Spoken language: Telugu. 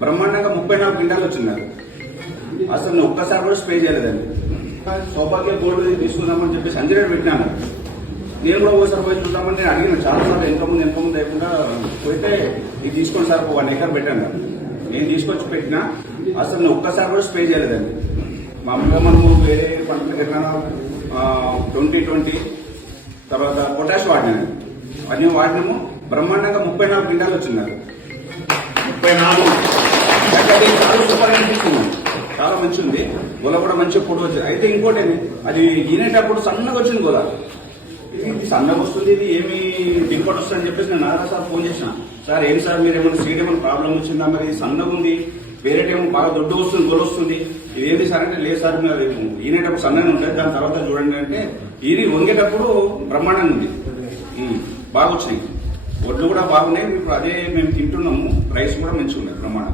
బ్రహ్మాండంగా 34 క్వింటాలు వచ్చింది. అసలు నేను ఒక్కసారి కూడా స్ప్రే చేయలేదండి. సౌభాగ్య గోల్డ్ తీసుకుందామని చెప్పేసి అంజనేయుడు పెట్టినాను. నేను కూడా ఒకసారి పోయి చూద్దామని నేను అడిగిన చాలా సార్లు ఎంత ముందు లేకుండా పోయితే ఇది తీసుకోండి సార్ 1 ఎకర్ పెట్టాను. నేను తీసుకొచ్చి పెట్టినా అసలు నేను ఒక్కసారి కూడా స్ప్రే చేయలేదండి. మామూలుగా మనము వేరే పంటలకు ఎట్లా 2020 తర్వాత పొటాష్ వాడినాను. అది వాడినాము బ్రహ్మాండంగా 34 క్వింటాలు వచ్చింది. 34 చాలా సూపర్ అనిపిస్తుంది. చాలా మంచి ఉంది. గొల కూడా మంచిగా పొడి వచ్చింది. అయితే ఇంకోటి అది ఈనేటప్పుడు సన్నగా వచ్చింది గొల. ఇది సన్నగా వస్తుంది, ఇది ఏమి దిగుబడి వస్తుంది అని చెప్పేసి నేను నారా సార్ ఫోన్ చేసిన. సార్ ఏం సార్ మీరు ఏమైనా సీడ్ ఏమైనా ప్రాబ్లం వచ్చిందా, మరి సన్నగా ఉంది, వేరేటేమో బాగా దొడ్డు వస్తుంది, గొల వస్తుంది, ఇదేంటి సార్ అంటే లేదు సార్ మీరు ఈనేటప్పుడు సన్నగా ఉంటుంది, దాని తర్వాత చూడండి అంటే ఇది వంగేటప్పుడు బ్రహ్మాండంగా ఉంది, బాగా వచ్చినాయి. ఒడ్లు కూడా బాగున్నాయి. ఇప్పుడు అదే మేము తింటున్నాము. రైస్ కూడా మంచిగా ఉన్నాయి బ్రహ్మాండం.